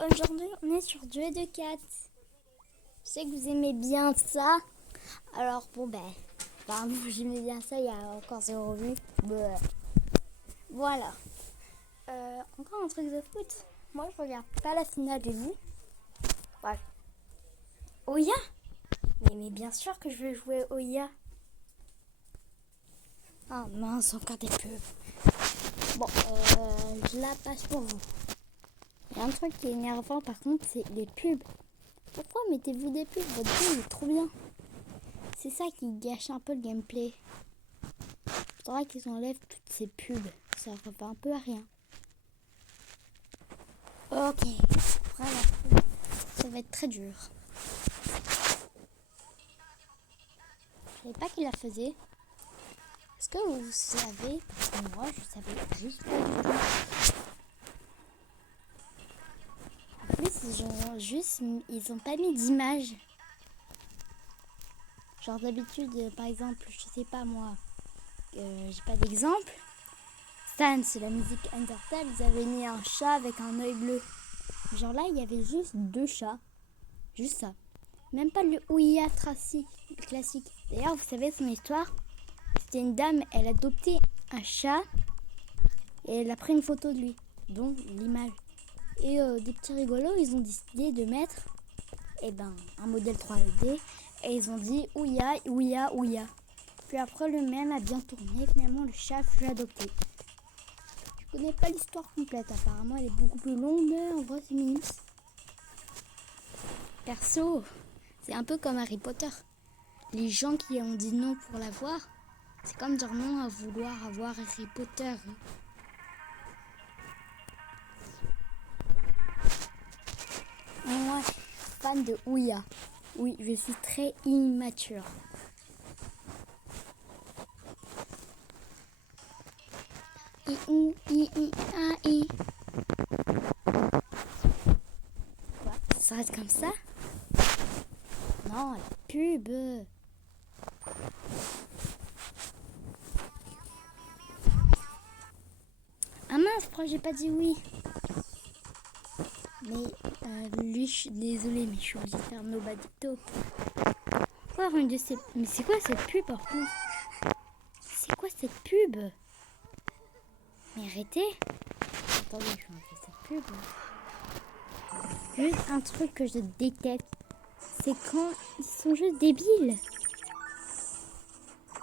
Aujourd'hui on est sur Joe de Cat. Je sais que vous aimez bien ça. Alors vous j'aimais bien ça, il y a encore 0 vues. Voilà. Encore un truc de foot. Moi je regarde pas la finale de vous. Bref. Oya. Mais bien sûr que je vais jouer Oya. Ah mince, encore des pubs. Bon, je la passe pour vous. Il y a un truc qui est énervant par contre, c'est les pubs. Pourquoi mettez-vous des pubs? Votre jeu est trop bien. C'est ça qui gâche un peu le gameplay. Il faudra qu'ils enlèvent toutes ces pubs. Ça revient un peu à rien. Ok. Voilà. Ça va être très dur. Je savais pas qu'il la faisait. Est-ce que vous savez? Parce que moi, je savais juste pas du tout. En plus, ils ont pas mis d'image. Genre d'habitude, par exemple, je sais pas moi, j'ai pas d'exemple. Stan, c'est la musique Undertale, ils avaient mis un chat avec un œil bleu. Genre là, il y avait juste 2 chats. Juste ça. Même pas le Ouya Tracy, le classique. D'ailleurs, vous savez son histoire? C'était une dame, elle a adopté un chat et elle a pris une photo de lui, dont l'image. Et des petits rigolos, ils ont décidé de mettre un modèle 3D et ils ont dit Ouya, Ouya, Ouya. Puis après, le même a bien tourné. Finalement, le chat fut adopté. Je connais pas l'histoire complète. Apparemment, elle est beaucoup plus longue, mais en vrai, c'est mignon. Perso, c'est un peu comme Harry Potter. Les gens qui ont dit non pour l'avoir, c'est comme dire non à vouloir avoir Harry Potter. Moi, je suis fan de Ouya. Oui, je suis très immature. Quoi? Ça reste comme ça? Non, la pub. Ah mince, pourquoi j'ai pas dit oui? Mais lui, je suis désolée, mais je suis obligée de faire Nobody Top. Quoi, une de ces... Mais c'est quoi cette pub par contre? C'est quoi cette pub? Mais arrêtez. Attendez, je vais enlever cette pub. Juste un truc que je déteste, c'est quand ils sont juste débiles.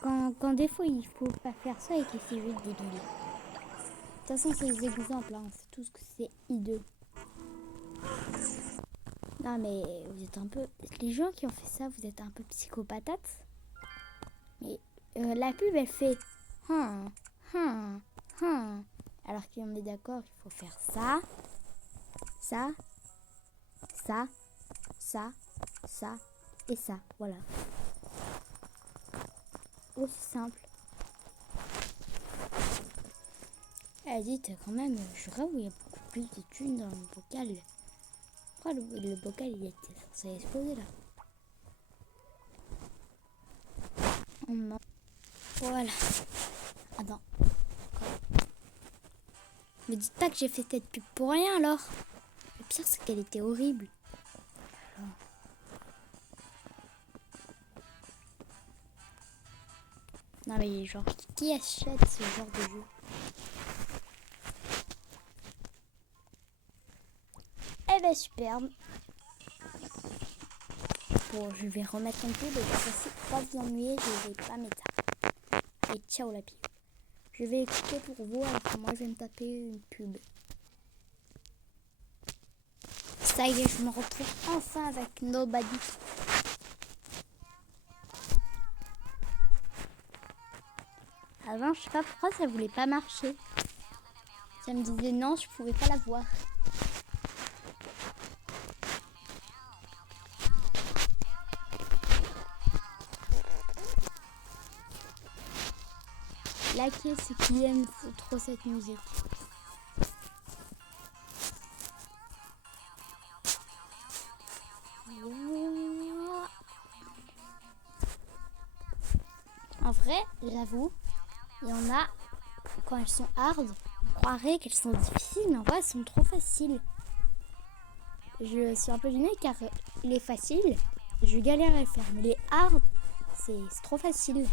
Quand des fois il faut pas faire ça et que c'est juste débile. De toute façon, c'est des exemples, hein. C'est tout ce que c'est hideux. Non mais vous êtes un peu... Les gens qui ont fait ça, vous êtes un peu psychopathates. Mais la pub, elle fait... Alors qu'on est d'accord, il faut faire ça, ça, ça, ça, ça et ça. Voilà. Aussi simple. Elle dit quand même, je rêve où il y a beaucoup plus de thunes dans le bocal. Pourquoi le bocal il était censé exploser là? Oh non. Voilà. Attends. Me dites pas que j'ai fait cette pub pour rien alors. Le pire c'est qu'elle était horrible. Alors. Non mais genre qui achète ce genre de jeu? Eh ben superbe. Bon, je vais remettre un peu de toute pas vous ennuyer, je vais pas mettre ça. Et ciao la pub. Je vais écouter pour vous alors que moi je vais me taper une pub. Ça y est, je me retrouve enfin avec Nobody. Avant, je sais pas pourquoi ça voulait pas marcher. Ça me disait non, je pouvais pas la voir. Likez ceux qui aiment trop cette musique. En vrai, j'avoue, il y en a, quand elles sont hard, on croirait qu'elles sont difficiles, mais en vrai, elles sont trop faciles. Je suis un peu gênée car les faciles, je galère à le faire. Mais les hard, c'est trop facile.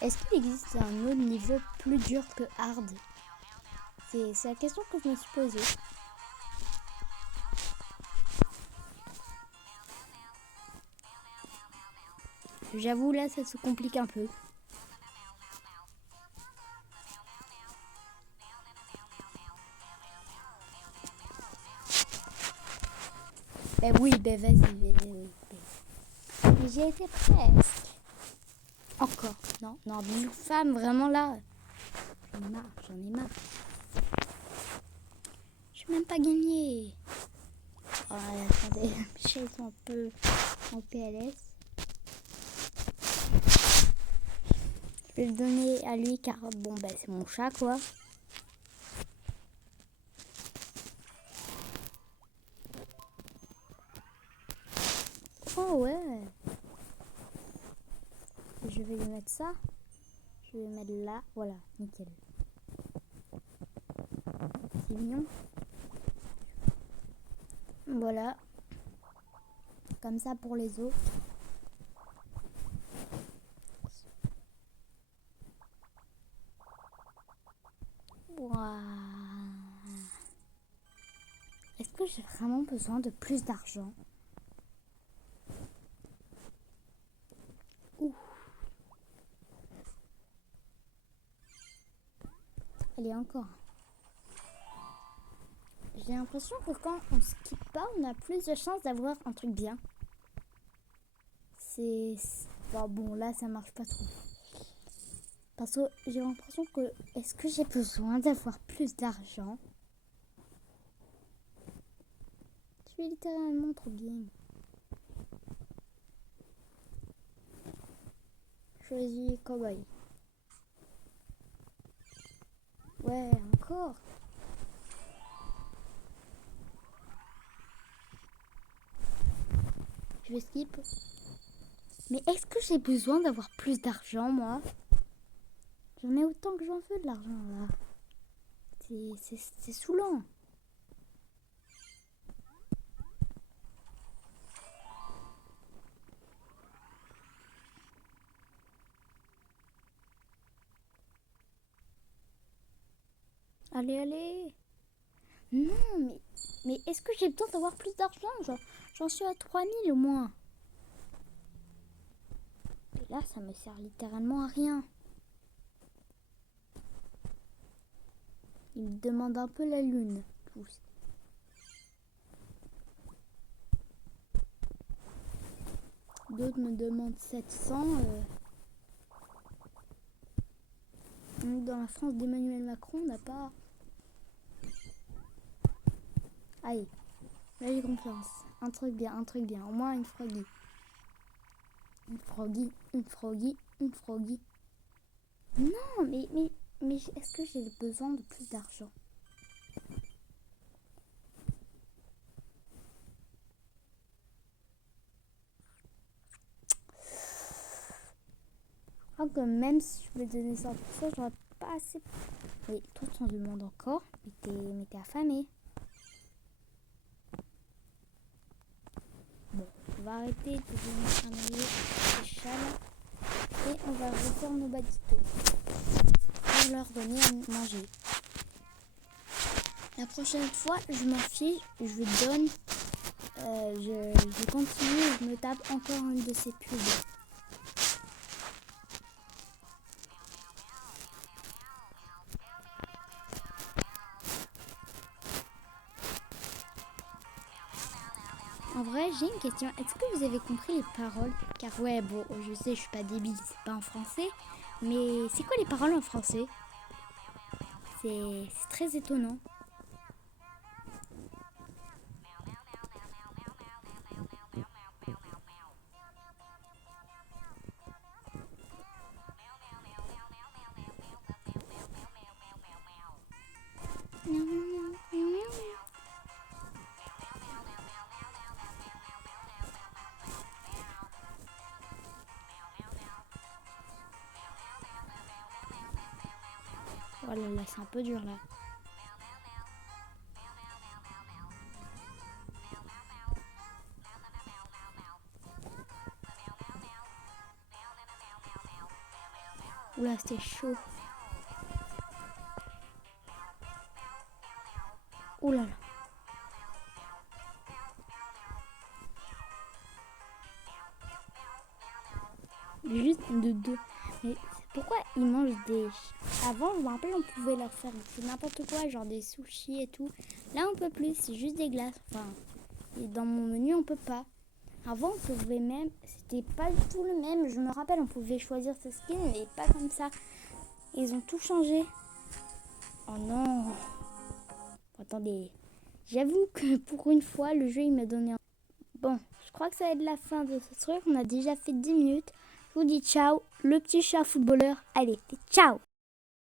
Est-ce qu'il existe un autre niveau plus dur que hard? C'est la question que je me suis posée. J'avoue, là, ça se complique un peu. Ben oui, ben vas-y. Mais j'y étais presque. Encore. Non, bisous femme, vraiment là. J'en ai marre. Je suis même pas gagné. Oh, attendez, mes chats sont un peu en PLS. Je vais le donner à lui car bon, ben c'est mon chat quoi. Oh ouais. Je vais lui mettre ça. Je vais le mettre là. Voilà, nickel. C'est mignon. Voilà. Comme ça pour les autres. Waouh. Est-ce que j'ai vraiment besoin de plus d'argent? Ouh. Allez, encore. J'ai l'impression que quand on skip pas, on a plus de chances d'avoir un truc bien. Bon, là, ça marche pas trop. Parce que j'ai l'impression que... Est-ce que j'ai besoin d'avoir plus d'argent? Je suis littéralement trop game. Choisis cowboy. Ouais, encore. Je vais skip. Mais est-ce que j'ai besoin d'avoir plus d'argent, moi? J'en ai autant que j'en veux de l'argent, là. C'est saoulant. Allez. Non, mais est-ce que j'ai besoin d'avoir plus d'argent? J'en suis à 3000 au moins. Et là, ça me sert littéralement à rien. Il me demande un peu la lune. D'autres me demandent 700. Dans la France d'Emmanuel Macron, on n'a pas... Allez, là j'ai confiance. Un truc bien. Au moins une froggy. Une froggy. Non, mais est-ce que j'ai besoin de plus d'argent? Je crois que même si je me donnais 100%, j'aurais pas assez... Oui, toi tu en demandes encore, mais t'es affamé. Bon, on va arrêter de donner un allié des chats et on va refaire nos baditos pour leur donner à manger. La prochaine fois, je m'en fiche, je donne, je continue et je me tape encore une de ces pubs. En vrai, j'ai une question. Est-ce que vous avez compris les paroles? Car ouais, bon, je sais, je suis pas débile, c'est pas en français. Mais c'est quoi les paroles en français? C'est très étonnant. Oh là là, c'est un peu dur là. Oula, c'était chaud. Oula là. Juste de deux. Mais pourquoi ils mangent des... Avant, je me rappelle, on pouvait leur faire n'importe quoi, genre des sushis et tout. Là, on peut plus, c'est juste des glaces. Enfin, et dans mon menu, on peut pas. Avant, on pouvait même... C'était pas du tout le même. Je me rappelle, on pouvait choisir ses skins, mais pas comme ça. Ils ont tout changé. Oh non. Attendez. J'avoue que pour une fois, le jeu, il m'a donné... Bon, je crois que ça va être la fin de ce truc. On a déjà fait 10 minutes. Je vous dis ciao, le petit chat footballeur. Allez, ciao!